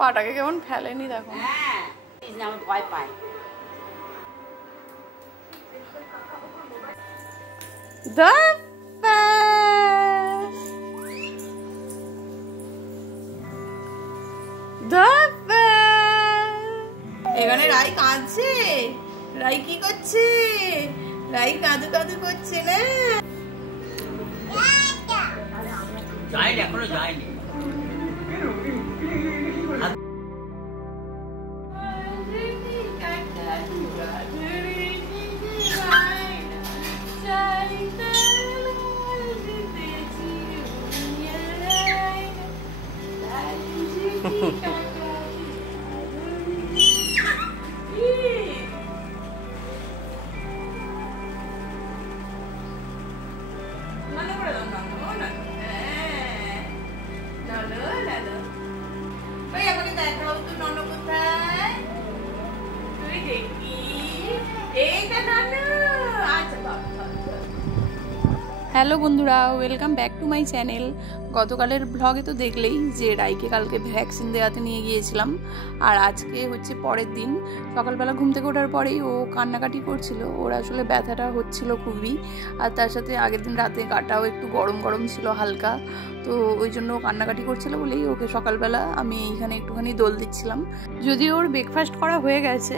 পাটাকে কেমন ফেলেনি দেখো। ভয় পায়। এখানে রাই কাঁদছে। রাই কি করছে? রাই কাঁদু কাঁদু করছে না? যায়নি, এখনো যায়নি। হ্যালো বন্ধুরা, welcome back to my channel. গতকালের ব্লগে তো দেখলেই যে রাইকে কালকে ভ্যাকসিন দেওয়াতে নিয়ে গিয়েছিলাম, আর আজকে হচ্ছে পরের দিন। সকালবেলা ঘুম থেকে ওঠার পরেই ও কান্নাকাটি করছিল। ওর আসলে ব্যথাটা হচ্ছিল খুবই, আর তার সাথে আগের দিন রাতে গাটাও একটু গরম গরম ছিল হালকা, তো ওই জন্য ও কান্নাকাটি করছিল বলেই ওকে সকালবেলা আমি এইখানে একটুখানি দোল দিচ্ছিলাম। যদিও ওর ব্রেকফাস্ট করা হয়ে গেছে,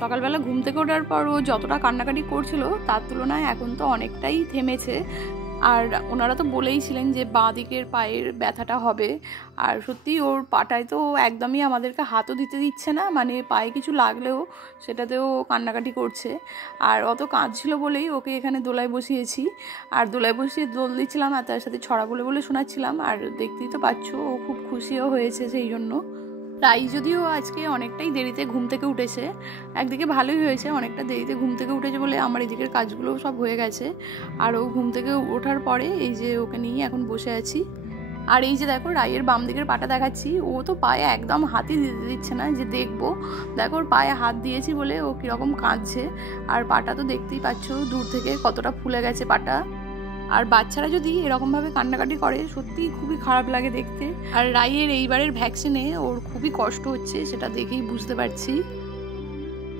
সকালবেলা ঘুম থেকে ওঠার পর ও যতটা কান্নাকাটি করছিল তার তুলনায় এখন তো অনেকটাই থেমেছে। আর ওনারা তো বলেইছিলেন যে বাঁ দিকের পায়ের ব্যথাটা হবে, আর সত্যি ওর পাটায় তো একদমই আমাদেরকে হাতও দিতে দিচ্ছে না, মানে পায়ে কিছু লাগলেও সেটাতেও কান্নাকাটি করছে। আর অত কাঁদছিল বলেই ওকে এখানে দোলায় বসিয়েছি, আর দোলায় বসিয়ে দোল দিচ্ছিলাম আর তার সাথে ছড়া বলে বলে শোনাচ্ছিলাম। আর দেখতেই তো পাচ্ছ ও খুব খুশিও হয়েছে সেই জন্য। রাই যদিও আজকে অনেকটাই দেরিতে ঘুম থেকে উঠেছে, একদিকে ভালোই হয়েছে, অনেকটা দেরিতে ঘুম থেকে উঠেছে বলে আমার এদিকের কাজগুলোও সব হয়ে গেছে। আর ও ঘুম থেকে ওঠার পরে এই যে ওকে নিয়ে এখন বসে আছি। আর এই যে দেখো রাইয়ের বাম দিকের পাটা দেখাচ্ছি, ও তো পায়ে একদম হাতই দিতে দিচ্ছে না যে দেখবো। দেখো ওর পায়ে হাত দিয়েছি বলে ও কীরকম কাঁদছে, আর পাটা তো দেখতেই পাচ্ছ দূর থেকে কতটা ফুলে গেছে পাটা। আর বাচ্চারা যদি এরকমভাবে কান্নাকাটি করে সত্যিই খুবই খারাপ লাগে দেখতে। আর রাইয়ের এইবারের ভ্যাকসিনে ওর খুবই কষ্ট হচ্ছে, সেটা দেখেই বুঝতে পারছি।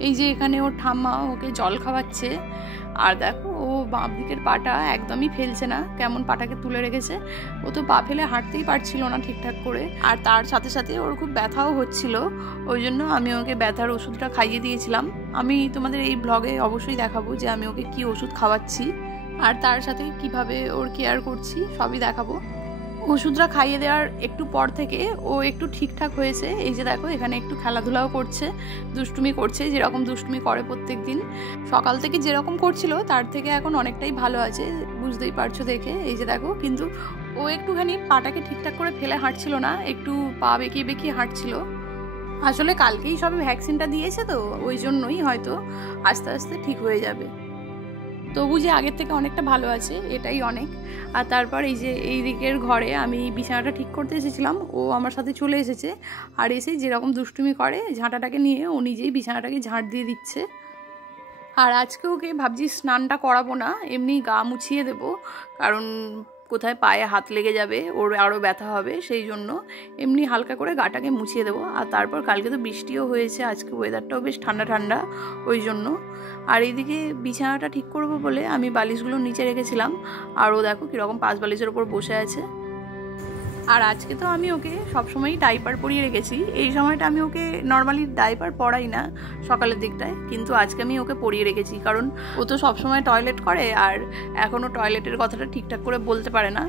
এই যে এখানে ওর ঠাম্মা ওকে জল খাওয়াচ্ছে, আর দেখো ও বাম দিকের পাটা একদমই ফেলছে না, কেমন পাটাকে তুলে রেখেছে। ও তো পা ফেলে হাঁটতেই পারছিল না ঠিকঠাক করে, আর তার সাথে সাথে ওর খুব ব্যথাও হচ্ছিল। ওই জন্য আমি ওকে ব্যথার ওষুধটা খাইয়ে দিয়েছিলাম। আমি তোমাদের এই ব্লগে অবশ্যই দেখাবো যে আমি ওকে কি ওষুধ খাওয়াচ্ছি, আর তার সাথে কিভাবে ওর কেয়ার করছি সবই দেখাবো। ওষুধটা খাইয়ে দেওয়ার একটু পর থেকে ও একটু ঠিকঠাক হয়েছে। এই যে দেখো এখানে একটু খেলাধুলাও করছে, দুষ্টুমি করছে, যেরকম দুষ্টুমি করে প্রত্যেক দিন। সকাল থেকে যেরকম করছিল তার থেকে এখন অনেকটাই ভালো আছে, বুঝতেই পারছো দেখে। এই যে দেখো, কিন্তু ও একটুখানি পাটাকে ঠিকঠাক করে ফেলে হাঁটছিল না, একটু পা বেঁকিয়ে বেঁকিয়ে হাঁটছিল। আসলে কালকেই সবে ভ্যাকসিনটা দিয়েছে তো ওই জন্যই হয়তো আস্তে আস্তে ঠিক হয়ে যাবে। তবু যে আগের থেকে অনেকটা ভালো আছে এটাই অনেক। আর তারপর এই যে এই দিকের ঘরে আমি বিছানাটা ঠিক করতে এসেছিলাম, ও আমার সাথে চলে এসেছে, আর এসে যেরকম দুষ্টুমি করে ঝাঁটাটাকে নিয়ে ও নিজেই বিছানাটাকে ঝাঁট দিয়ে দিচ্ছে। আর আজকে ওকে ভাবছি স্নানটা করাবো না, এমনি গা মুছিয়ে দেবো, কারণ কোথায় পায়ে হাত লেগে যাবে, ওর আরও ব্যথা হবে, সেই জন্য এমনি হালকা করে গাটাকে মুছিয়ে দেবো। আর তারপর কালকে তো বৃষ্টিও হয়েছে, আজকে ওয়েদারটাও বেশ ঠান্ডা ঠান্ডা ওই জন্য। আর এইদিকে বিছানাটা ঠিক করবো বলে আমি বালিশগুলো নিচে রেখেছিলাম, আর ও দেখো কীরকম পাশ বালিশের ওপর বসে আছে। আর আজকে তো আমি ওকে সবসময়ই ডাইপার পরিয়ে রেখেছি, এই সময়টা আমি ওকে নর্মালি ডাইপার পরাই না সকালের দিকটায়, কিন্তু আজকে আমি ওকে পরিয়ে রেখেছি, কারণ ও তো সবসময় টয়লেট করে, আর এখনও টয়লেটের কথাটা ঠিকঠাক করে বলতে পারে না।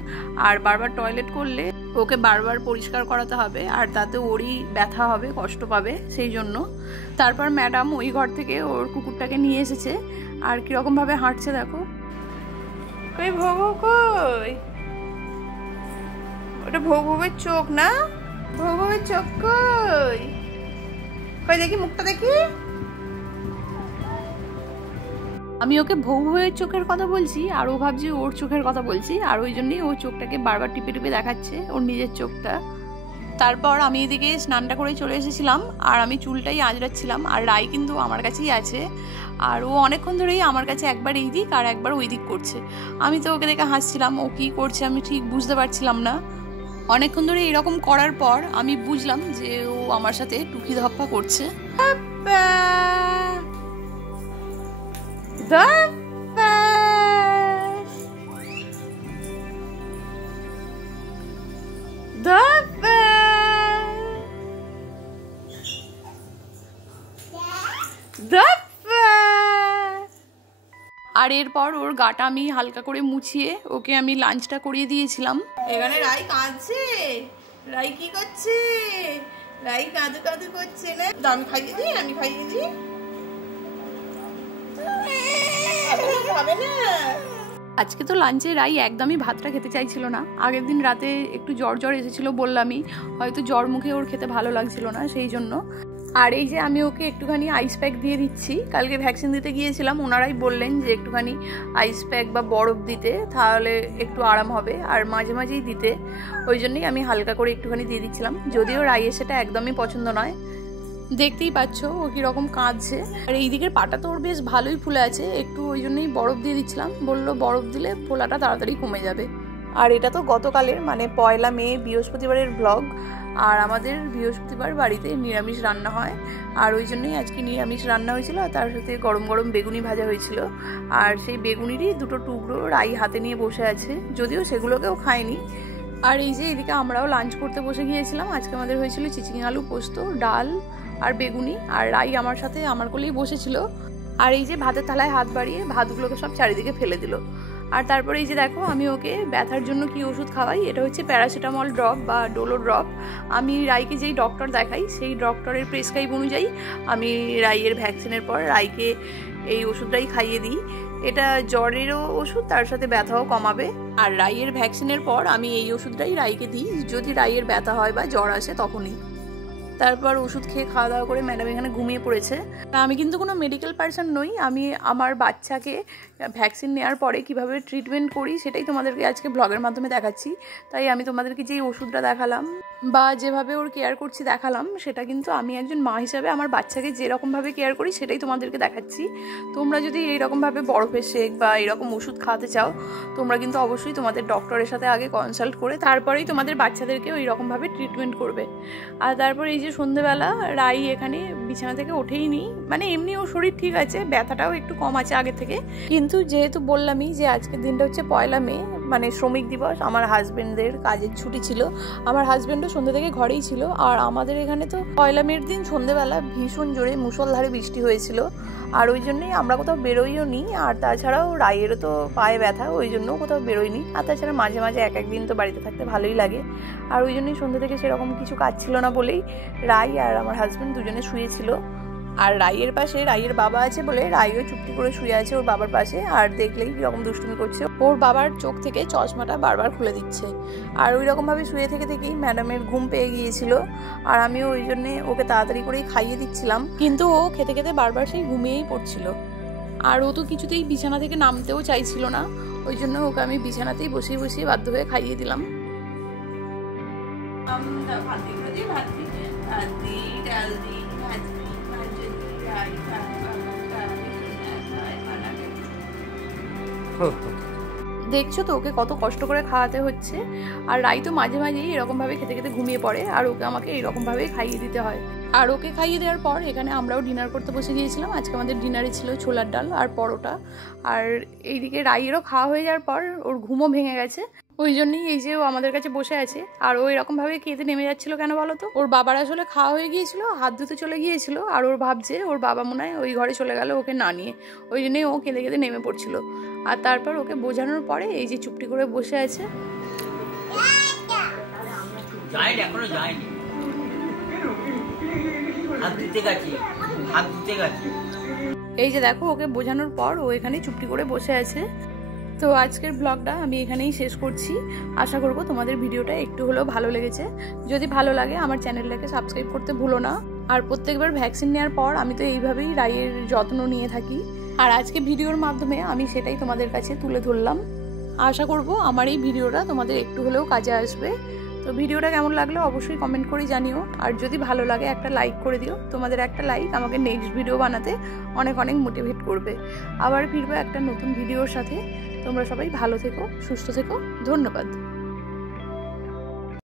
আর বারবার টয়লেট করলে ওকে বারবার পরিষ্কার করাতে হবে, আর তাতে ওরই ব্যথা হবে, কষ্ট পাবে, সেই জন্য। তারপর ম্যাডাম ওই ঘর থেকে ওর কুকুরটাকে নিয়ে এসেছে, আর কীরকমভাবে হাঁটছে দেখো। কই ভোগো কই? ওটা ভোগের চোখ না? ভোগের চোখ কই? কই দেখি মুখটা দেখি। আমি ওকে ভৌভের চোখের কথা বলছি, আর ও ভাবছি ওর চোখের কথা বলছি, আর ওই জন্যই ও চোখটাকে বারবার টিপে টিপে দেখাচ্ছে ওর নিজের চোখটা। তারপর আমি এদিকে স্নানটা করে চলে এসেছিলাম, আর আমি চুলটাই আঁচড়াচ্ছিলাম। আর রাই কিন্তু আমার কাছেই আছে, আর ও অনেকক্ষণ ধরেই আমার কাছে একবার এই দিক আর একবার ওই দিক করছে। আমি তো ওকে দেখে হাসছিলাম, ও কী করছে আমি ঠিক বুঝতে পারছিলাম না। অনেকক্ষণ ধরে এরকম করার পর আমি বুঝলাম যে ও আমার সাথে টুকি ধপ্পা করছে। আর এরপর ওর গাটা আমি হালকা করে মুছিয়ে ওকে আমি লাঞ্চটা করিয়ে দিয়েছিলাম। এখানে রাই কাঁদছে। রাই কি করছে? রাই কাঁদু কাঁদু করছে না? আমি খাইয়ে দিই, আমি খাইয়ে দিই। খাবে না। আজকে তো লাঞ্চে রাই একদমই ভাতটা খেতে চাইছিল না। আগের দিন রাতে একটু জ্বর জ্বর এসেছিল বললামই, হয়তো জ্বর মুখে ওর খেতে ভালো লাগছিল না সেই জন্য। আর এই যে আমি ওকে একটুখানি আইস প্যাক দিয়ে দিচ্ছি। কালকে ভ্যাকসিন দিতে গিয়েছিলাম, ওনারাই বললেন যে একটুখানি আইস প্যাক বা বরফ দিতে, তাহলে একটু আরাম হবে, আর মাঝে মাঝেই দিতে। ওই জন্যই আমি হালকা করে একটুখানি দিয়ে দিচ্ছিলাম, যদিও রাইয়ের সেটা একদমই পছন্দ নয়। দেখতেই পাচ্ছ ও কীরকম কাঁদছে। আর এই দিকের পাটা তো ওর বেশ ভালোই ফুলে আছে, একটু ওই জন্যই বরফ দিয়ে দিচ্ছিলাম। বললো বরফ দিলে ফোলাটা তাড়াতাড়ি কমে যাবে। আর এটা তো গতকালের মানে 1 মে বৃহস্পতিবারের ব্লগ। আর আমাদের বৃহস্পতিবার বাড়িতে নিরামিষ রান্না হয়, আর ওই জন্যই আজকে নিরামিষ রান্না হয়েছিল। আর তার সাথে গরম গরম বেগুনি ভাজা হয়েছিল। আর সেই বেগুনিরই 2টো টুকরো রাই হাতে নিয়ে বসে আছে, যদিও সেগুলোকেও খায়নি। আর এই যে এদিকে আমরাও লাঞ্চ করতে বসে গিয়েছিলাম। আজকে আমাদের হয়েছিল চিচিং আলু পোস্ত, ডাল আর বেগুনি। আর রাই আমার সাথে আমার কোলেই বসেছিল। আর এই যে ভাতের থালায় হাত বাড়িয়ে ভাতগুলোকে সব চারিদিকে ফেলে দিল। আর তারপরে এই যে দেখো আমি ওকে ব্যথার জন্য কি ওষুধ খাওয়াই, এটা হচ্ছে প্যারাসিটামল ড্রপ বা ডোলো ড্রপ। আমি রাইকে যেই ডক্টর দেখাই সেই ডক্টরের প্রেসক্রাইব অনুযায়ী আমি রাইয়ের ভ্যাকসিনের পর রাইকে এই ওষুধটাই খাইয়ে দিই। এটা জ্বরেরও ওষুধ, তার সাথে ব্যথাও কমাবে। আর রাইয়ের ভ্যাকসিনের পর আমি এই ওষুধটাই রাইকে দিই, যদি রাইয়ের ব্যথা হয় বা জ্বর আসে তখনই। তারপর ওষুধ খেয়ে খাওয়া দাওয়া করে ম্যাডাম এখানে ঘুমিয়ে পড়েছে। আমি কিন্তু কোনো মেডিকেল পার্সন নই, আমি আমার বাচ্চাকে ভ্যাকসিন নেওয়ার পরে কিভাবে ট্রিটমেন্ট করি সেটাই তোমাদেরকে আজকে ব্লগের মাধ্যমে দেখাচ্ছি। তাই আমি তোমাদেরকে যেই ওষুধটা দেখালাম বা যেভাবে ওর কেয়ার করছি দেখালাম, সেটা কিন্তু আমি একজন মা হিসাবে আমার বাচ্চাকে যেরকমভাবে কেয়ার করি সেটাই তোমাদেরকে দেখাচ্ছি। তোমরা যদি এইরকমভাবে বরফের শেক বা এরকম ওষুধ খাওয়াতে চাও, তোমরা কিন্তু অবশ্যই তোমাদের ডক্টরের সাথে আগে কনসাল্ট করে তারপরেই তোমাদের বাচ্চাদেরকে ওইরকমভাবে ট্রিটমেন্ট করবে। আর তারপর এই যে সন্ধ্যেবেলা রাই এখানে বিছানা থেকে ওঠেই নি, মানে এমনি ওর শরীর ঠিক আছে, ব্যথাটাও একটু কম আছে আগে থেকে। কিন্তু যেহেতু বললামই যে আজকের দিনটা হচ্ছে 1 মে, মানে শ্রমিক দিবস, আমার হাজবেন্ডের কাজের ছুটি ছিল। আমার হাজবেন্ডও সন্ধ্যে থেকে ঘরেই ছিল। আর আমাদের এখানে তো 1 মের দিন সন্ধ্যেবেলা ভীষণ জোরে মুষলধারে বৃষ্টি হয়েছিল, আর ওই জন্যই আমরা কোথাও বেরোইও নি। আর তাছাড়াও রাইয়েরও তো পায়ে ব্যথা, ওই জন্যও কোথাও বেরোয়নি। আর তাছাড়া মাঝে মাঝে এক দিন তো বাড়িতে থাকতে ভালোই লাগে। আর ওই জন্যই সন্ধ্যে থেকে সেরকম কিছু কাজ ছিল না বলেই রাই আর আমার হাজবেন্ড দুজনে শুয়েছিল। আর রাইয়ের পাশে রাইয়ের বাবা আছে বলে রাইও চুপটি করে শুয়ে আছে ওর বাবার পাশে। আর দেখলেই কিরকম দুষ্টুমি করছে, ওর বাবার চোখ থেকে চশমাটা বারবার খুলে দিচ্ছে। আর ওই রকমভাবে শুয়ে থেকেই ম্যাডামের ঘুম পেয়ে গিয়েছিল। আর আমিও ওই জন্যে ওকে তাড়াতাড়ি করেই খাইয়ে দিচ্ছিলাম, কিন্তু ও খেতে খেতে বারবার সেই ঘুমিয়েই পড়ছিল। আর ও তো কিছুতেই বিছানা থেকে নামতেও চাইছিল না, ওই জন্য ওকে আমি বিছানাতেই বসিয়ে বসিয়ে বাধ্য হয়ে খাইয়ে দিলাম। দেখছো তো ওকে কত কষ্ট করে খাওয়াতে হচ্ছে। আর রাই তো মাঝে মাঝেই এরকমভাবে খেতে খেতে ঘুমিয়ে পড়ে, আর ওকে আমাকে এরকমভাবেই খাইয়ে দিতে হয়। আর ওকে খাইয়ে দেওয়ার পর এখানে আমরাও ডিনার করতে বসে গিয়েছিলাম। আজকে আমাদের ডিনারে ছিল ছোলার ডাল আর পরোটা। আর এইদিকে রাইয়েরও খাওয়া হয়ে যাওয়ার পর ওর ঘুমও ভেঙে গেছে, ওই জন্যই এই যে ও আমাদের কাছে বসে আছে। আর ও এরকমভাবে খেতে নেমে যাচ্ছিল কেন বলো তো, ওর বাবার আসলে খাওয়া হয়ে গিয়েছিল, হাত ধুতে চলে গিয়েছিল। আর ওর ভাবছে ওর বাবা মনে হয় ওই ঘরে চলে গেল ওকে না নিয়ে, ওই জন্যই ও কেঁদে কেঁদে নেমে পড়ছিল। আর তারপর ওকে বোঝানোর পরে এই যে চুপটি করে বসে আছে। এখনো যায়নি, এই যে দেখো ওকে বোঝানোর পর ও এখানে চুপটি করে বসে আছে। তো আজকের ব্লগটা আমি এখানেই শেষ করছি। আশা করব তোমাদের ভিডিওটা একটু হলেও ভালো লেগেছে। যদি ভালো লাগে আমার চ্যানেলটাকে সাবস্ক্রাইব করতে ভুলো না। আর প্রত্যেকবার ভ্যাকসিন নেওয়ার পর আমি তো এইভাবেই রাইয়ের যত্ন নিয়ে থাকি, আর আজকে ভিডিওর মাধ্যমে আমি সেটাই তোমাদের কাছে তুলে ধরলাম। আশা করব আমার এই ভিডিওটা তোমাদের একটু হলেও কাজে আসবে। তো ভিডিওটা কেমন লাগলো অবশ্যই কমেন্ট করে জানিও। আর যদি ভালো লাগে একটা লাইক করে দিও, তোমাদের একটা লাইক আমাকে নেক্সট ভিডিও বানাতে অনেক অনেক মোটিভেট করবে। আবার ফিরবো একটা নতুন ভিডিওর সাথে। তোমরা সবাই ভালো থেকো, সুস্থ থেকো, ধন্যবাদ।